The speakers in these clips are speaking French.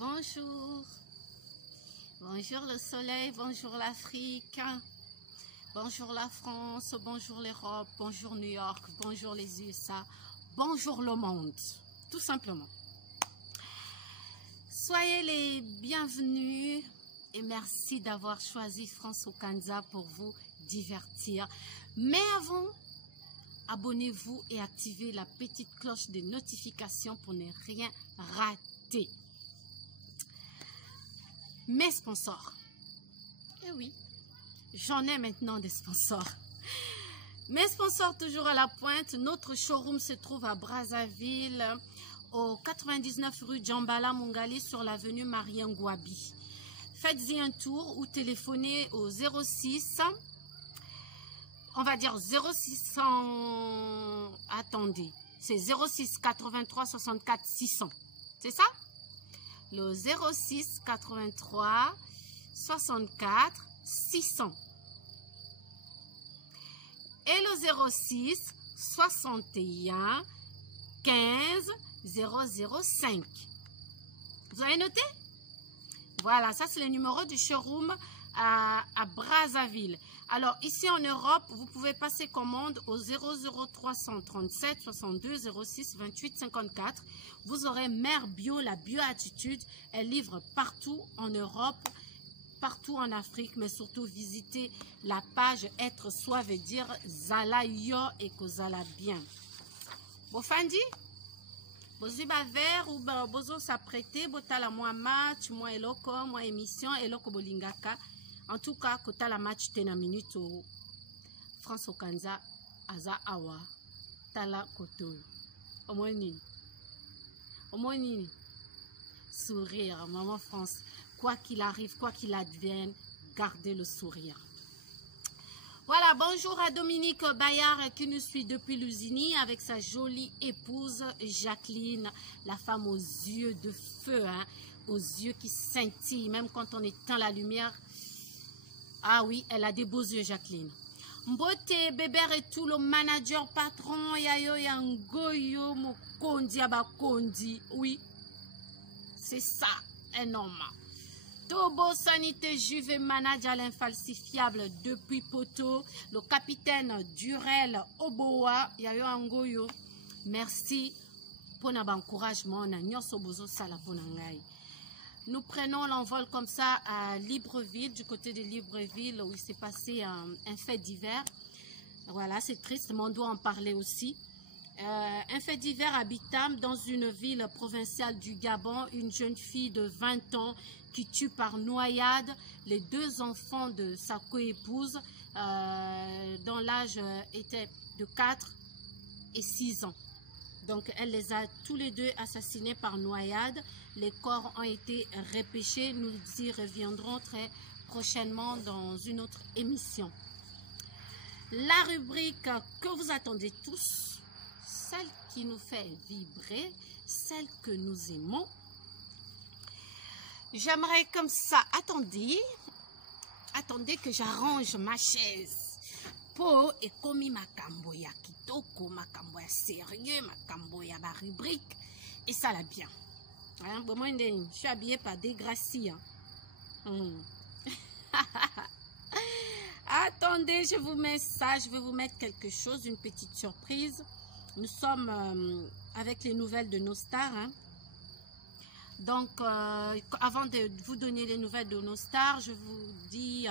Bonjour. Bonjour le soleil, bonjour l'Afrique, bonjour la France, bonjour l'Europe, bonjour New York, bonjour les USA, bonjour le monde, tout simplement. Soyez les bienvenus et merci d'avoir choisi France Okanza pour vous divertir. Mais avant, abonnez-vous et activez la petite cloche de notification pour ne rien rater. Mes sponsors. Eh oui, j'en ai maintenant des sponsors. Mes sponsors toujours à la pointe. Notre showroom se trouve à Brazzaville, au 99 rue Djambala Mungali sur l'avenue Marien Ngouabi. Faites-y un tour ou téléphonez au 06, on va dire 0600, attendez, c'est 06 83 64 600, c'est ça? Le 06 83 64 600 et le 06 61 15 005. Vous avez noté? Voilà, ça c'est le numéro du showroom à Brazzaville. Alors ici en Europe, vous pouvez passer commande au 00337 62 06 28 54. Vous aurez Mère Bio, la bio-attitude. Elle livre partout en Europe, partout en Afrique, mais surtout visitez la page Être Soi veut dire Zala Yo et Kozala bien. Bofandi? Bozu ba ver ou bozo s'apprêter, botala moi match, moi eloko, moi émission, eloko bolingaka. En tout cas, kota la match tena minute au France Okanza aza awa tala koto. Omonini. Omonini. Sourire, maman France. Quoi qu'il arrive, quoi qu'il advienne, gardez le sourire. Voilà, bonjour à Dominique Bayard qui nous suit depuis Lusini avec sa jolie épouse Jacqueline, la femme aux yeux de feu, hein, aux yeux qui scintillent, même quand on éteint la lumière. Ah oui, elle a des beaux yeux, Jacqueline. Mbote, Bébert et tout, le manager, patron, yayo, yangoyo, mokondi, abakondi. Oui, c'est ça, un homme. Tobo Sanité Juve manager l'infalsifiable depuis Poto, le capitaine Durel Oboa, yayo angoyo. Merci pour notre encouragement, nous prenons l'envol comme ça à Libreville, du côté de Libreville où il s'est passé un fait divers. Voilà, c'est triste, mais on doit en parler aussi. Un fait divers à Bitam, dans une ville provinciale du Gabon, une jeune fille de 20 ans qui tue par noyade les deux enfants de sa coépouse, dont l'âge était de 4 et 6 ans. Donc, elle les a tous les deux assassinés par noyade. Les corps ont été repêchés. Nous y reviendrons très prochainement dans une autre émission. La rubrique que vous attendez tous, celle qui nous fait vibrer, celle que nous aimons. J'aimerais comme ça, attendez que j'arrange ma chaise. Po et komi makambo ya kitoko, makambo ya sérieux, makambo ya ba rubrique. Et ça l'a bien. Hein? Bon, moi, je suis habillée par des gracies. Hein? Attendez, je vous mets ça. Je vais vous mettre quelque chose, une petite surprise. Nous sommes avec les nouvelles de nos stars. Hein? Donc, avant de vous donner les nouvelles de nos stars, je vous dis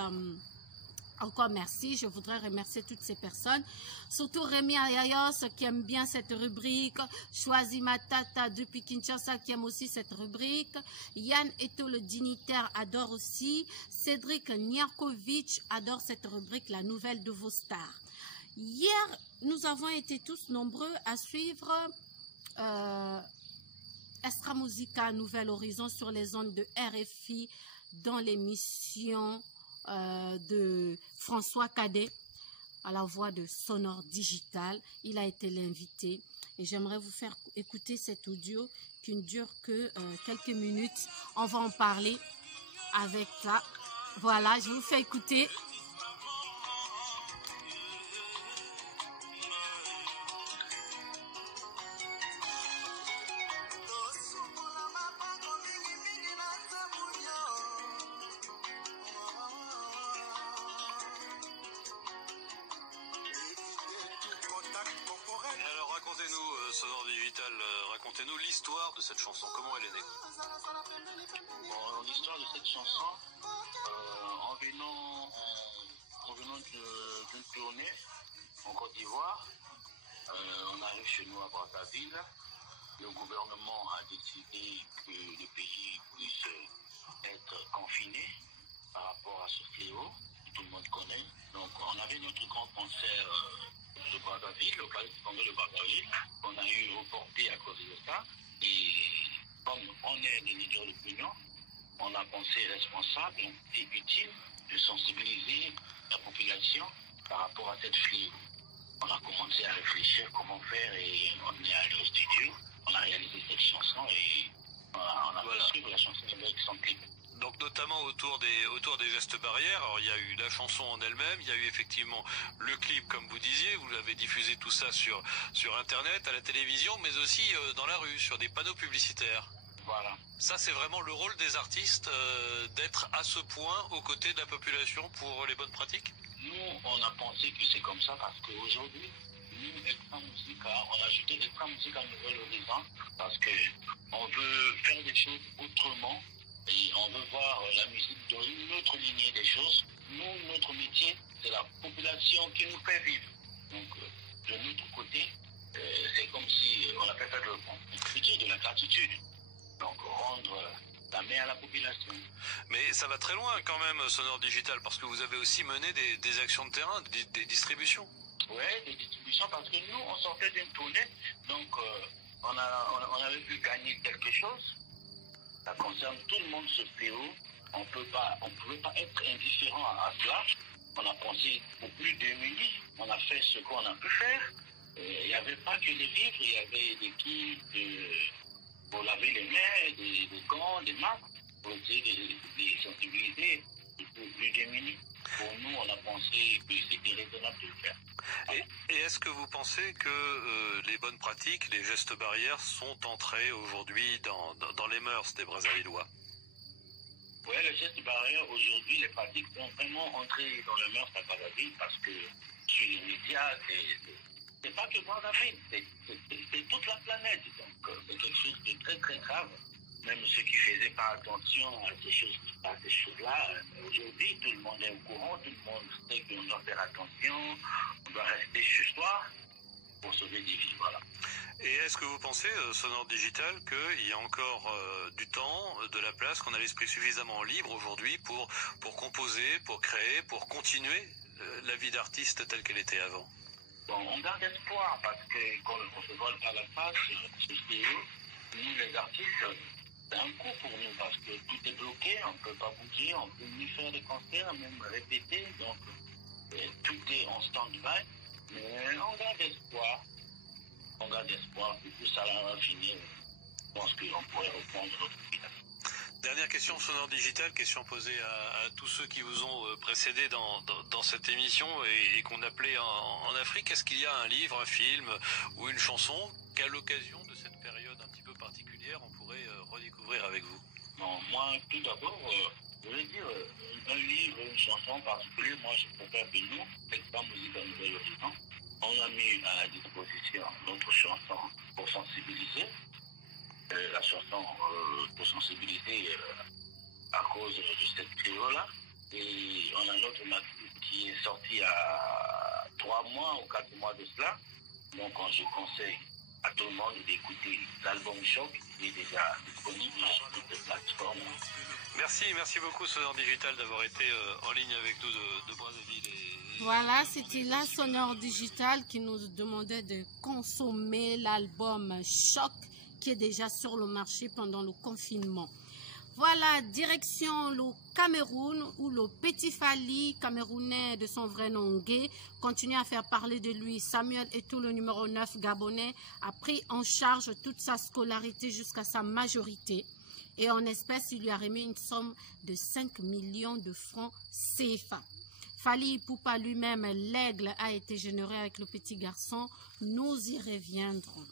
encore merci. Je voudrais remercier toutes ces personnes. Surtout Rémi Ayayos qui aime bien cette rubrique. Choisi Matata depuis Kinshasa qui aime aussi cette rubrique. Yann Eto le dignitaire adore aussi. Cédric Niarkovic adore cette rubrique, la nouvelle de vos stars. Hier, nous avons été tous nombreux à suivre Extra Musica Nouvel Horizon sur les ondes de RFI dans l'émission de François Cadet à la voix de Sonore Digital. Il a été l'invité et j'aimerais vous faire écouter cet audio qui ne dure que quelques minutes. On va en parler avec ça. Voilà, je vous fais écouter. racontez-nous l'histoire de cette chanson, comment elle est née. Bon, l'histoire de cette chanson, en venant d'une tournée en Côte d'Ivoire, on arrive chez nous à Brazzaville. Le gouvernement a décidé que le pays puisse être confiné par rapport à ce fléau que tout le monde connaît. Donc on avait notre grand concert de Brazzaville, au palais du Congrès de Brazzaville. On a eu reporté à cause de ça. Et comme on est des leaders d'opinion, on a pensé responsable et utile de sensibiliser la population par rapport à cette fléau. On a commencé à réfléchir comment faire et on est allé au studio. On a réalisé cette chanson et on a reçu la chanson avec son clip. Donc notamment autour des gestes barrières, alors il y a eu la chanson en elle-même, il y a eu effectivement le clip comme vous disiez, vous avez diffusé tout ça sur internet, à la télévision, mais aussi dans la rue, sur des panneaux publicitaires. Voilà. Ça c'est vraiment le rôle des artistes, d'être à ce point aux côtés de la population pour les bonnes pratiques. Nous, on a pensé que c'est comme ça parce qu'aujourd'hui, nous, Extra Musica, on a ajouté Extra Musica à Nouvel Horizon parce qu'on veut faire des choses autrement et on veut voir la musique dans une autre lignée des choses. Nous, notre métier, c'est la population qui nous fait vivre. Donc, de notre côté, c'est comme si on appelle ça de la gratitude. Donc, rendre la main à la population. Mais ça va très loin quand même, Sonore Digital, parce que vous avez aussi mené des actions de terrain, des distributions. Oui, des distributions, parce que nous, on sortait d'une tournée, donc on avait pu gagner quelque chose. Ça concerne tout le monde, ce fléau. On ne pouvait pas être indifférent à cela. On a pensé aux plus démunis, on a fait ce qu'on a pu faire. Il n'y avait pas que des vivres, il y avait des kits pour laver les mains, des gants, des masques, pour essayer de sensibiliser les plus démunis. Pour nous, on a pensé que c'était raisonnable de le faire. Et est-ce que vous pensez que les bonnes pratiques, les gestes barrières sont entrés aujourd'hui dans les mœurs des Brazzavillois? Oui, les gestes barrières, aujourd'hui, les pratiques sont vraiment entrées dans les mœurs à Brazzaville parce que sur les médias, c'est pas que Brazzaville, c'est toute la planète. Donc, c'est quelque chose de très, très grave. Même ceux qui ne faisaient pas attention à ces choses-là, aujourd'hui, tout le monde est au courant, tout le monde sait qu'on doit faire attention, on doit rester chez soi pour sauver des vies, voilà. Et est-ce que vous pensez, Sonore Digital, qu'il y a encore du temps, de la place, qu'on a l'esprit suffisamment libre aujourd'hui pour composer, pour créer, pour continuer la vie d'artiste telle qu'elle était avant? Bon, on garde espoir parce que quand on se vole par la face, nous les artistes, c'est un coup pour nous parce que tout est bloqué, on ne peut pas bouger, on ne peut ni faire des concerts, même répéter, donc tout est en stand-by. Mais on garde espoir. On garde espoir que tout ça va finir. Je pense qu'on pourrait reprendre notre vie. Dernière question, Sonore Digital, question posée à tous ceux qui vous ont précédé dans cette émission et qu'on appelait en Afrique. Est-ce qu'il y a un livre, un film ou une chanson qu'à l'occasion de cette période un petit peu particulière, on pourrait redécouvrir avec vous? Bon, moi, tout d'abord, je veux dire, un livre, une chanson particulière, moi je préfère que nous, Extra Musica Nouvel Horizon, on a mis à la disposition notre chanson pour sensibiliser. La chanson pour sensibiliser à cause de cette fléau-là. Et on a notre maquette qui est sorti à 3 mois ou 4 mois de cela. Donc je conseille à tout le monde d'écouter l'album Choc qui est déjà disponible sur toutes les plateformes. Merci beaucoup Sonore Digital d'avoir été en ligne avec nous de Brazzaville. Voilà, c'était la Sonore Digital qui nous demandait de consommer l'album Choc qui est déjà sur le marché pendant le confinement. Voilà, direction le Cameroun où le petit Fally, camerounais de son vrai nom Gué, continue à faire parler de lui. Samuel Eto'o, le numéro 9 gabonais, a pris en charge toute sa scolarité jusqu'à sa majorité. Et en espèces, il lui a remis une somme de 5 millions de francs CFA. Fally Ipupa lui-même, l'aigle, a été généreux avec le petit garçon. Nous y reviendrons.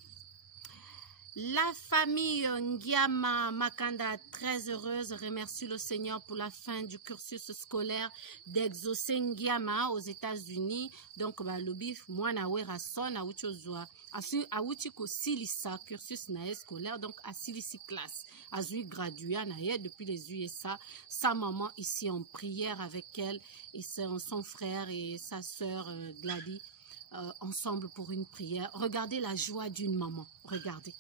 La famille Ngiama Makanda, très heureuse, remercie le Seigneur pour la fin du cursus scolaire d'Exaucé Ngiama aux États-Unis. Donc, le bif, moi, na wera son, na uchozwa awuti kosilisa cursus nae scolaire, donc asilisi classe, azui gradué nae depuis les USA, sa maman ici en prière avec elle et son frère et sa sœur Gladys ensemble pour une prière. Regardez la joie d'une maman, regardez.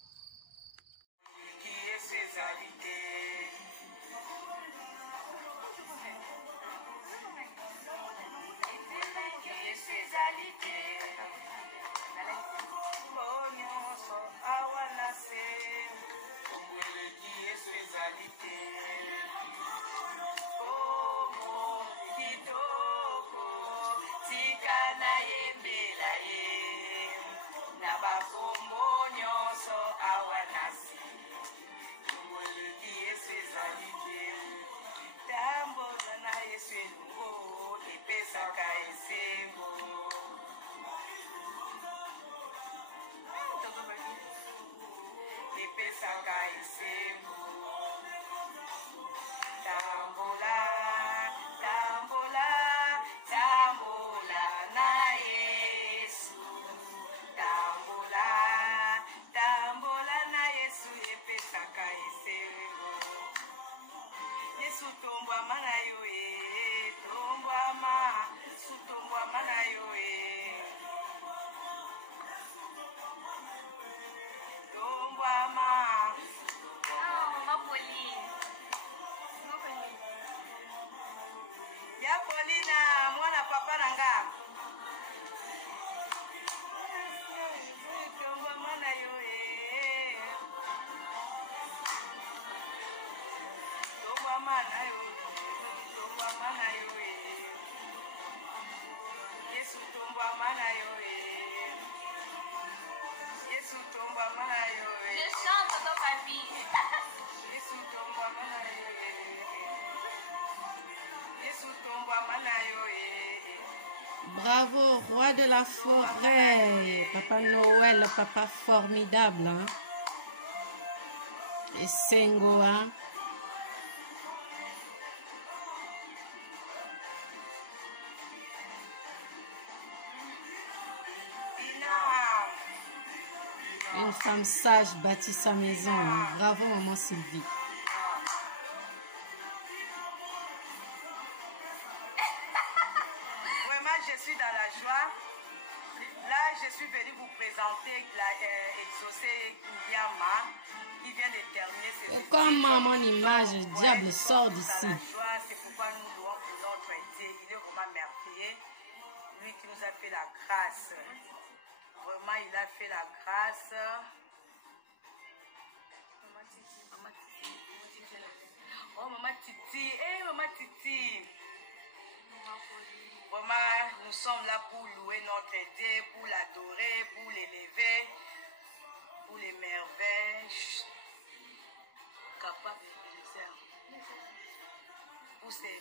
Bravo, roi de la forêt, Papa Noël, papa formidable, hein? Et Sengo, hein? Une femme sage bâtit sa maison, hein? Bravo, maman Sylvie. Comme maman image, le diable sort d'ici. C'est pourquoi nous louons notre Dieu. Il est vraiment merveilleux. Lui qui nous a fait la grâce. Vraiment, il a fait la grâce. Oh, Maman Titi. Hey, Maman Titi. Vraiment, nous sommes là pour louer notre Dieu, pour l'adorer, pour l'élever, pour les merveilles. Capable de faire.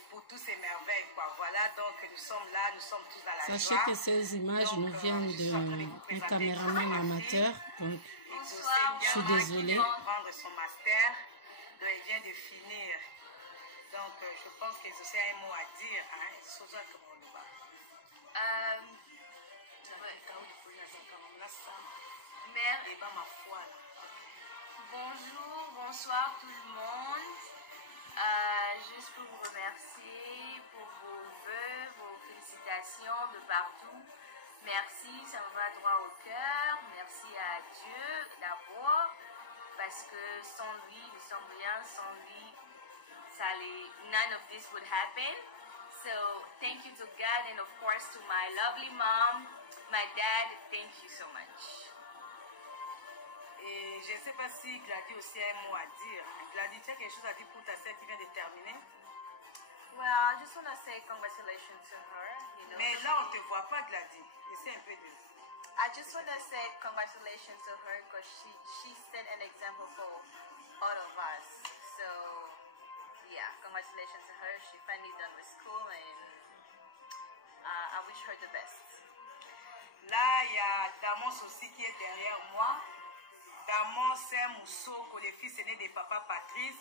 Pour tous ces merveilles, quoi. Voilà, donc nous sommes là, nous sommes tous dans la joie. Sachez que ces images nous viennent d'un caméraman amateur, donc je suis désolée. Il vient de prendre son master, donc il vient de finir. Donc je pense qu'ils ont aussi un mot à dire. Hein? Bonjour, bonsoir tout le monde. Juste pour vous remercier pour vos vœux, vos félicitations de partout. Merci, ça me va droit au cœur. Merci à Dieu d'abord, parce que sans lui, nous sommes rien. Sans lui, none of this would happen. So thank you to God and of course to my lovely mom, my dad. Thank you so much. Et je ne sais pas si Gladys aussi a un mot à dire. Gladys, tu as quelque chose à dire pour ta sœur qui vient de terminer? Well, I just want to say congratulations to her. You know, mais là, on ne te voit pas, Gladys. Essaie un peu de... I just want to say congratulations to her because she set an example for all of us. So, yeah, congratulations to her. She finally done with school and I wish her the best. Là, il y a Damon aussi qui est derrière moi. Damon, c'est Moussoko, le fils aîné de papa Patrice.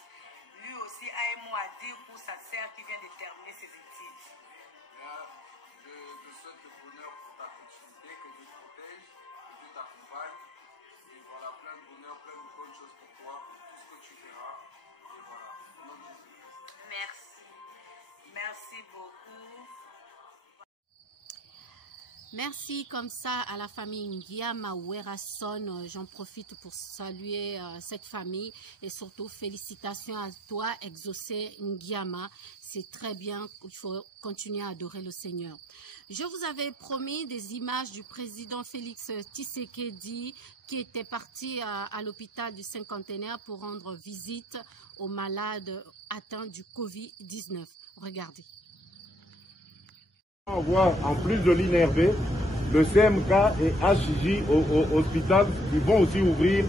Lui aussi a un mot à dire pour sa sœur qui vient de terminer ses études. Là, je te souhaite le bonheur pour ta continuité, que Dieu te protège, que Dieu Dieu t'accompagne. Et voilà, plein de bonheur, plein de bonnes choses pour toi, pour tout ce que tu feras. Et voilà, au nom de Jésus-Christ. Merci. Merci beaucoup. Merci comme ça à la famille Ngiama Werason. J'en profite pour saluer cette famille et surtout félicitations à toi, Exaucé Ngiama. C'est très bien, il faut continuer à adorer le Seigneur. Je vous avais promis des images du président Félix Tshisekedi qui était parti à l'hôpital du Cinquantenaire pour rendre visite aux malades atteints du Covid-19. Regardez. On voit en plus de l'INRB, le CMK et HJ au hospital qui vont aussi ouvrir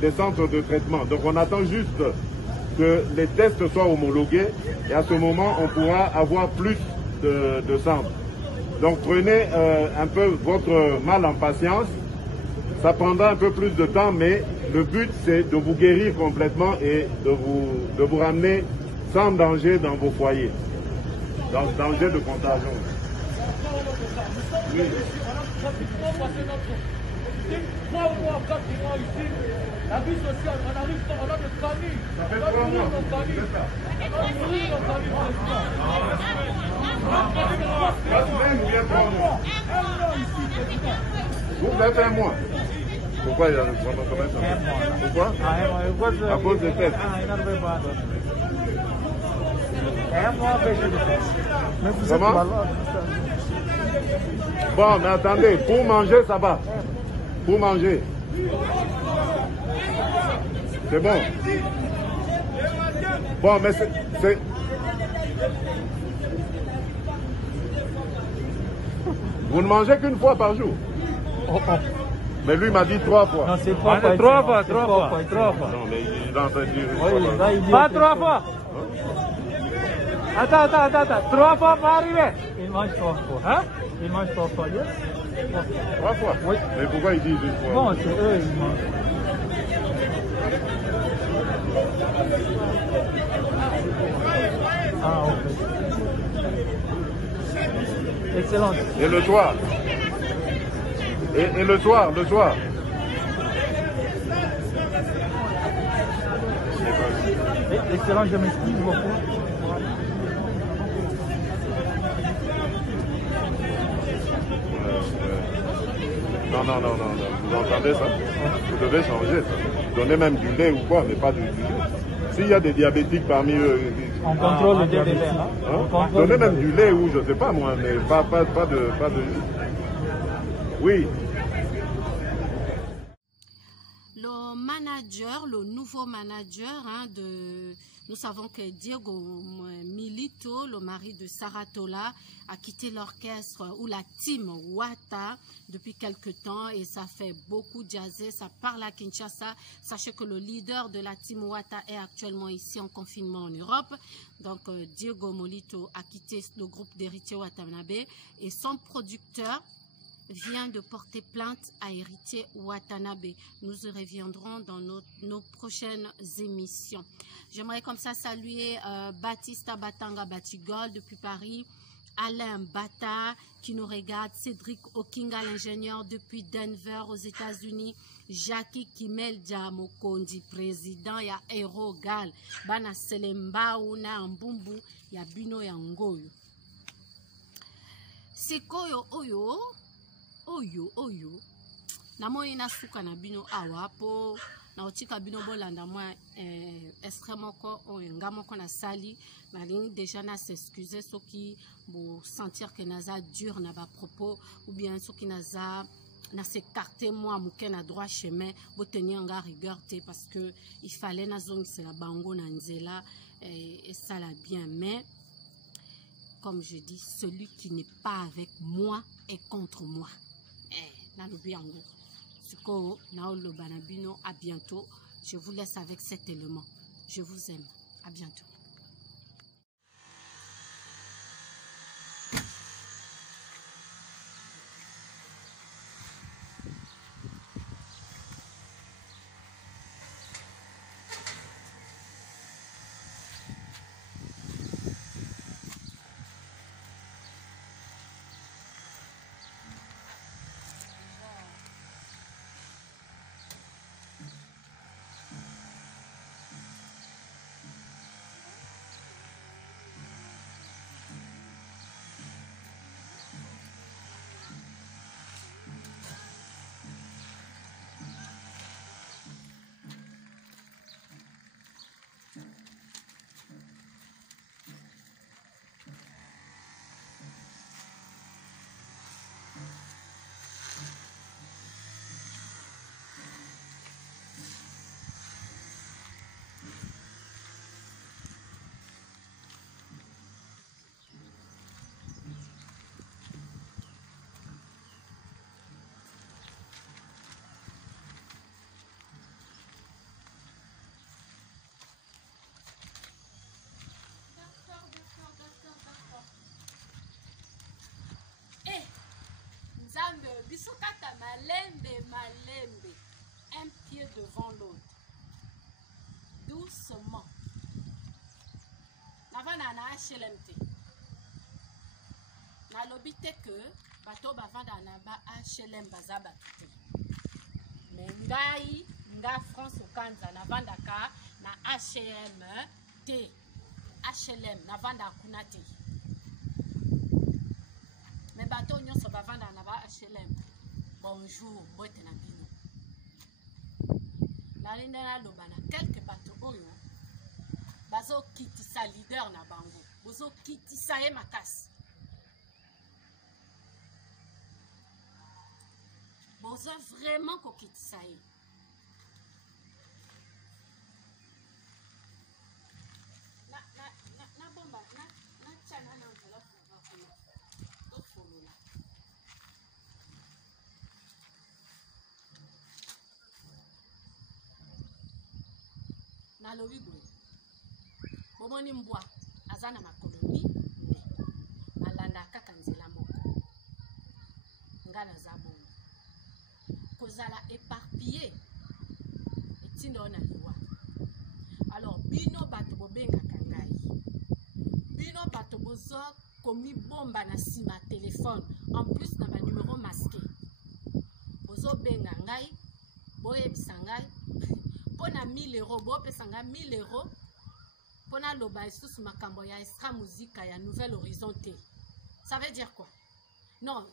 des centres de traitement. Donc on attend juste que les tests soient homologués et à ce moment on pourra avoir plus de centres. Donc prenez un peu votre mal en patience, ça prendra un peu plus de temps mais le but c'est de vous guérir complètement et de vous ramener sans danger dans vos foyers, dans danger de contagion. Oui. 3 mois, 4 mois ici, la vie sociale, on arrive pas, on a des familles. Ça fait 3 mois. La semaine ou bien 3 mois. Vous faites 1 mois. Pourquoi il y a le Pourquoi? À cause des tests. Comment? Bon, mais attendez, pour manger, ça va. Pour manger. C'est bon. Bon, mais c'est... Vous ne mangez qu'une fois par jour. Mais lui m'a dit 3 fois. Non, c'est 3 fois. 3 fois, 3 fois. Non, mais il est en train de dire... Pas 3 fois. Attends. 3 fois pas arrivé. Il mange 3 fois. Hein? Il mange 3 fois. 3 fois? Oui. Mais pourquoi il dit 2 fois? Bon, c'est eux, ils mangent. Ah, ok. Excellent. Et le soir? Et le soir? Excellent, je m'excuse beaucoup. Non. Vous entendez ça? Vous devez changer ça. Donnez même du lait ou quoi, mais pas du lait. S'il y a des diabétiques parmi eux... On contrôle le diabète. Donnez même du lait ou je sais pas moi, mais pas de... Oui. Le nouveau manager nous savons que Diego Milito, le mari de Sarah Tola, a quitté l'orchestre ou la team Wata depuis quelque temps et ça fait beaucoup jazzé, ça parle à Kinshasa. Sachez que le leader de la team Wata est actuellement ici en confinement en Europe. Donc Diego Milito a quitté le groupe d'Héritier Watanabe et son producteur vient de porter plainte à Héritier Watanabe. Nous y reviendrons dans nos prochaines émissions. J'aimerais comme ça saluer Baptista Batanga Batigol depuis Paris, Alain Bata qui nous regarde, Cédric Okinga l'ingénieur depuis Denver aux États-Unis, Jackie Kimelja Mokondi président ya Aerogal, Bana Selemba una Mbumbu ya Bino ya Ngoyo. Sikoyo oyo namoyi nasuka na bino awa po na otika bino bolanda mwa extrait moko oyo nga moko na sali nalingi déjà na s'excuser soki bo sentir que naza dur na ba propos ou bien soki naza na s'écarter moi muke na droit chemin bo tenir nga rigueur te parce que il fallait nazongisela bango na nzela et ça la bien mais comme je dis, celui qui n'est pas avec moi est contre moi. À bientôt. Je vous laisse avec cet élément. Je vous aime. À bientôt. HLM te. Na lobi te que bato bavanda na ba HLM baza bato te. Mais nga France Okanza na vanda ka na HLM te. HLM na vanda kuna te. Mais bato nyonso bavanda na ba HLM. Bonjour, bote na bino. La linda na loba na quelques bato oyo bazo kitisa leader na bango. Bozo kitisa ye makasi. Bozo vraiment ko kitisa ye. Na bomba na chana na enveloppe na bakuna. Do follow. Na lobi boy. Bomoni mbwa azana makolomi alanda kaka nzela moko. Ngana za bongo. Kozala éparpillé etindo na liwa. Alors bino bato bobenga kangai. Bino bato bozo komi bomba na sima téléphone en plus na ba numéro masqué. Bozo benga ngai boyebisa ngai pona 1000 euros bo pesa nga 1000 euros pona loba isusu makambo ya extra musique ya Nouvelle Horizon T. Ça veut dire quoi? Non,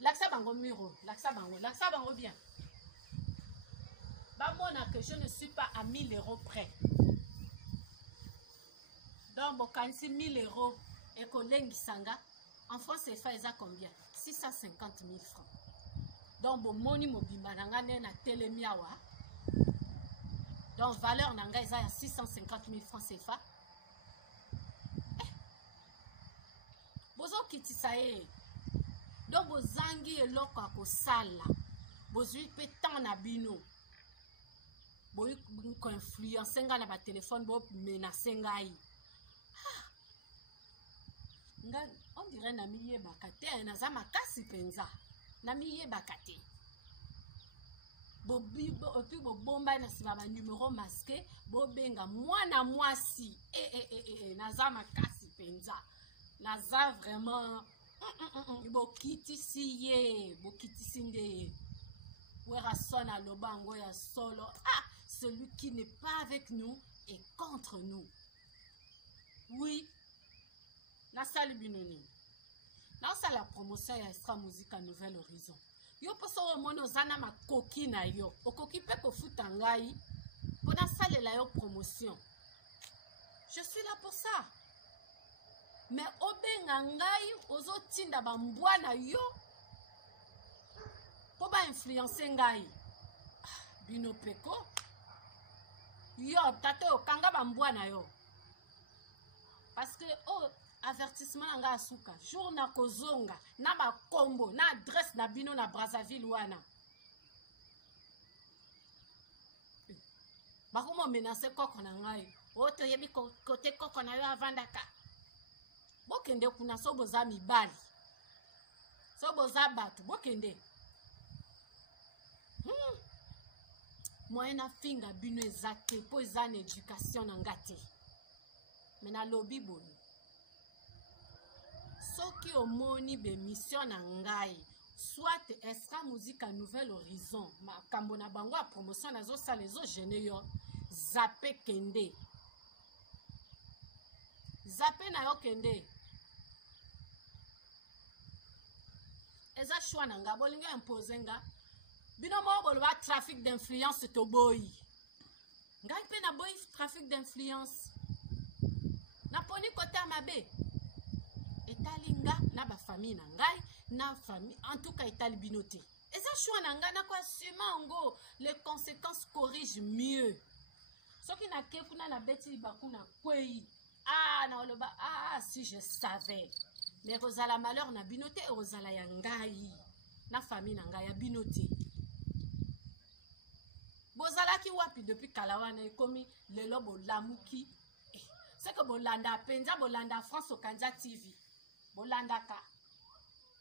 laksa bango miro, laksa bango bien. Bah mona que je ne suis pas à 1000 euros près. Donc bon quand c'est 1000 euros et kolengi sanga en France c'est fait ça combien? 650 000 francs. Donc bon moni mobimba nanga na telemiawa. Donc valeur nanga eza ya 650 000 francs CFA. Bozo kitisa ye. Donc bozangi eloko akosala. Bozui pe temps na bino. Boyi ko influencer nga na ba téléphone bo menacer ngai. Nga on dirait na miye bakate na za makasi penza. Na miye bakate. Bobi bomba na sima ba numéro masqué bobenga mwana mwasi naza makasi penza naza vraiment bokitisi ye bokitisi nde wera sona lobango ya solo celui qui n'est pas avec nous est contre nous. Oui na sali binoni na sala promotion ya extra musique à Nouvelle Horizon. Yo poso mono zana makoki na yo okoki pe ko futa ngai pona salela yo promotion. Je suis là pour ça. Mais obenga ngai ozo tinda ba mbwa na yo po ba influencer ngai. Bino peko yo tate okanga ba mbwa na yo parce que avertissement nga asuka jour na kozonga na makombo na adresse na bino na Brazzaville wana bakomo menacer koko na ngai oto yebi kote koko na yo avandaka bokende kuna so boza mibali so boza bato bokende moyena finga bino ezate po eza na éducation na ngate mena lobi boni soki omoni be mission na ngai soit extra musique à Nouvelle Horizon makambo na bango ya promotion nazo sala ezo gene yo zape kende zape na yo kende eza choix na nga bolinga impose nga bino mo boloba trafic d'influence to boy ngai pe na boy trafic d'influence na poni kota mabe etalinga na ba famille na ngai na famille en tout cas etali binote eza choix na ngai na ko assumer ngo les conséquences corrigent mieux soki na ke kuna na beti bakuna kwei na oloba si je savais mais rozala malheur na binote rozala ya ngai na famille na ngai ya binote bozalaki wapi depuis kalawana ekomi lelo bolamuki c'est que bolanda penza bolanda France Okanza TV bolanda ka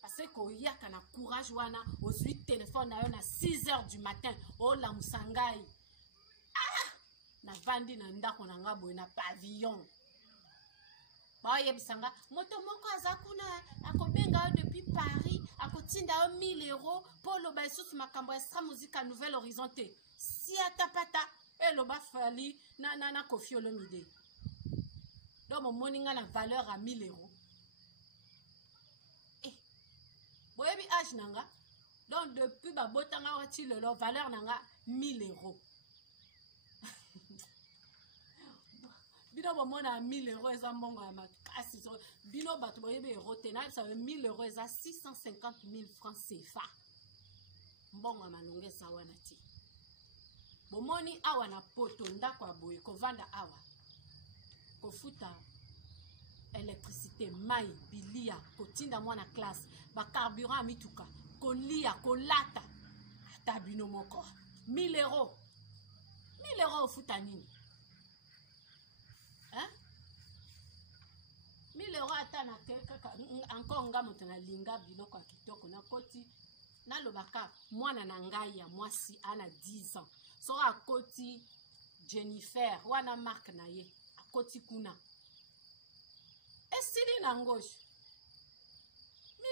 parce que yaka na courage wana ozui téléphone na yo na 6h du matin la musangai na vandi na ndako na nga boy na pavillon Ba yebisanga moto moko azakuna akobenga depuis Paris akotinda 1000 € pour lo ba sous makambo extra musique à Nouvelle Horizon te. Si atapata eloba fali na Koffi Olomide. Donc mon moninga na valeur à 1000 €. Eh. Boyebi âge nanga. Donc depuis ba botanga wati le valeur nanga 1000 €. Bino bomona 1000 € eza mbongo ya makasi. Bino bato boyebe rotena ça 1000 € eza 650 000 francs CFA. Mbongo ya malonge sa wana ti. Bomoni awa na poto ndako ya boye kovanda awa. Kofuta électricité, mai, bilia, kotinda mwana classe, ba carburant mituka, kolia, kolata. Ata bino moko. 1000 €. 1000 € ofuta nini? Hein? 1000 € ata na kaka encore nga moto na linga biloko ya kitoko na koti na lobaka mwana na ngai ya mwasi ana 10 ans. Sora akoti Jennifer wana marque na ye akoti kuna. Estili na ngoshe.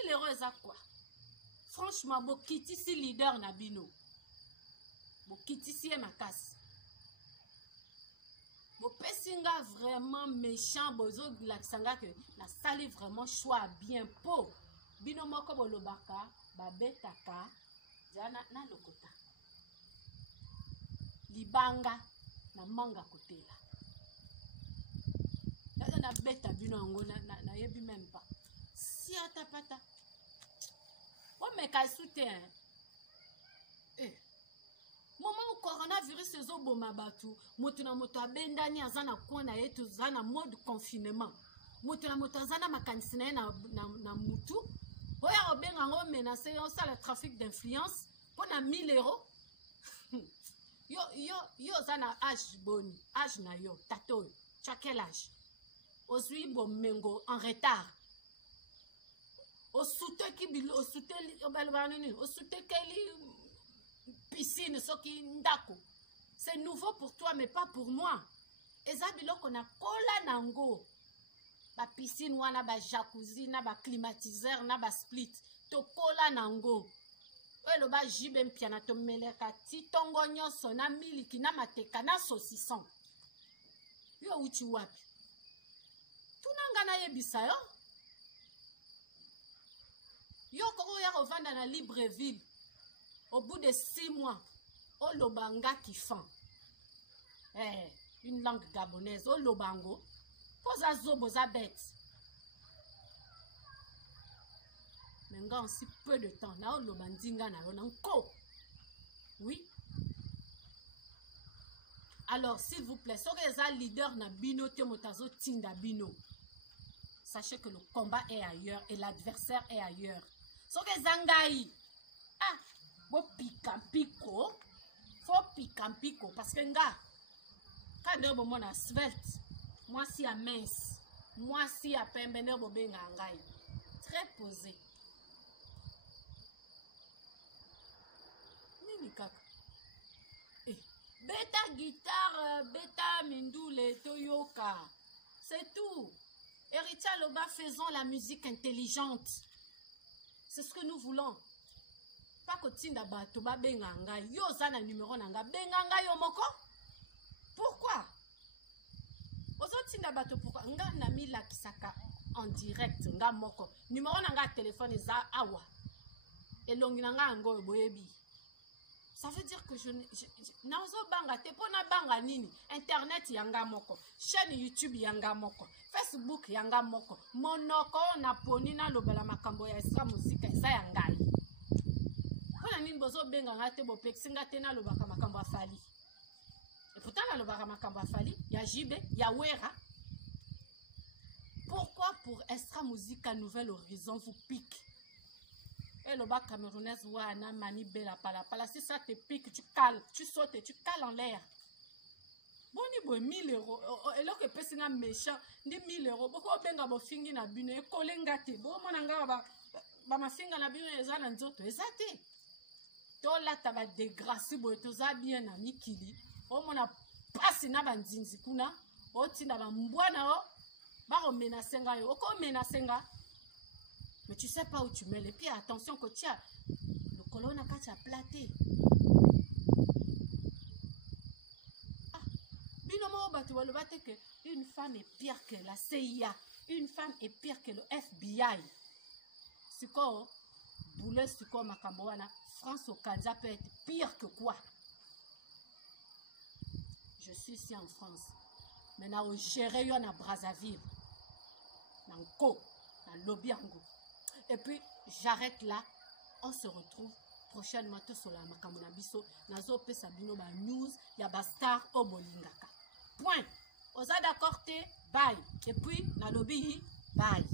1000 € eza quoi? Franchement bokitisi leader na bino. Bokitisi e makasi. Bopesinga vraiment méchant bozo laksanga que na sali vraiment choix bien po. Bino moko bolobaka babetaka jana na lokota. Libanga na manga kotela. Na beta bino ngo na yebi même pas. Si atapata. O me ka soutien. Moment où coronavirus ezo boma batu, moto na moto abendani azana kona yetu zana mode confinement. Moto na moto azana makanisi na mutu. Oya obenga ngo menacer on ça le trafic d'influence pour na 1000 €. Yo zana âge boni, âge na yo, tato, tu as quel âge? Ozui bomengo en retard. Osute kibilo, osute obalbanini, osute keli piscine soki ndako. C'est nouveau pour toi mais pas pour moi. Eza biloko na kola nango. Ba piscine wana ba jacuzzi na ba climatiseur na ba split to kola nango. Elo ba jibe mpiana to meleka ti tongo nyonso na miliki na mateka na saucisson. Yo uchi wapi? Tunanga na yebisa yo. Yo koko ya kovanda na Libreville. Au bout de 6 mois, au lobanga qui fend. Une langue gabonaise, au lobango. Posa zobo za bête. Mais nga en si peu de temps, na au lobandinga na yon encore. Oui. Alors, s'il vous plaît, si vous êtes un leader na bino, te motazo tinda bino. Sachez que le combat est ailleurs et l'adversaire est ailleurs. Si vous êtes zangai. Ah! Bo picampiko, faut picampiko parce que nga quand on bon na svelte, moi si à mince, moi si à pembe ne bo benga ngai. Très posé. Nini kaka. Beta guitare, beta mindule toyoka. C'est tout. Héritier Loba, faisons la musique intelligente. C'est ce que nous voulons. Pas que tinda bato ba benga ngai yo zana numéro nanga benga ngai yo moko. Pourquoi? Ozo tinda bato pourquoi? Nga na mi la kisaka en direct nga moko. Numéro nanga téléphone eza awa. Elongi nanga ngo boyebi. Ça veut dire que je nazo banga te pona banga nini? Internet yanga moko, chaîne YouTube yanga moko, Facebook yanga moko. Monoko na poni na lobala makambo ya extra musique eza yangai. Nini bozo benga ngate bo pexinga tena lobaka makambo afali. Et pourtant la lobaka makambo afali, ya Jibe, ya Wera. Pourquoi pour extra musique à Nouvelle Horizon vous pique? Et le bas camerounaise wana mani bela pala si ça te pique, tu cales, tu sautes, tu cales en l'air. Boni bo 1000 €. Et là que pesinga méchant, ndi 1000 €. Boko benga bo fingi na bino e kolenga te. Bo monanga ba mafinga na bino eza na nzoto ezate. To la taba dégrâce bo toza bien na mikili. O mona pasi na banzinzi kuna, o tina ba mbwana o. Baro menacenga yo. Oko menacenga. Mais tu sais pas où tu mets les pieds. Attention que tu as le colonne quand tu as platé. Ah, une femme est pire que la CIA. Une femme est pire que le FBI. C'est quoi? Boulet, c'est quoi Makamboana? France au Canada peut être pire que quoi? Je suis ici en France. Maintenant, au géré, il y a Brazzaville. Nanko, dans Lobiango. Et puis, j'arrête là. On se retrouve prochainement sur la Makamona Biso. Nazo pe Sabino ba news. Ya ba star au Bolingaka. Point. Oza d'accord, bye. Et puis, na lobi, bye.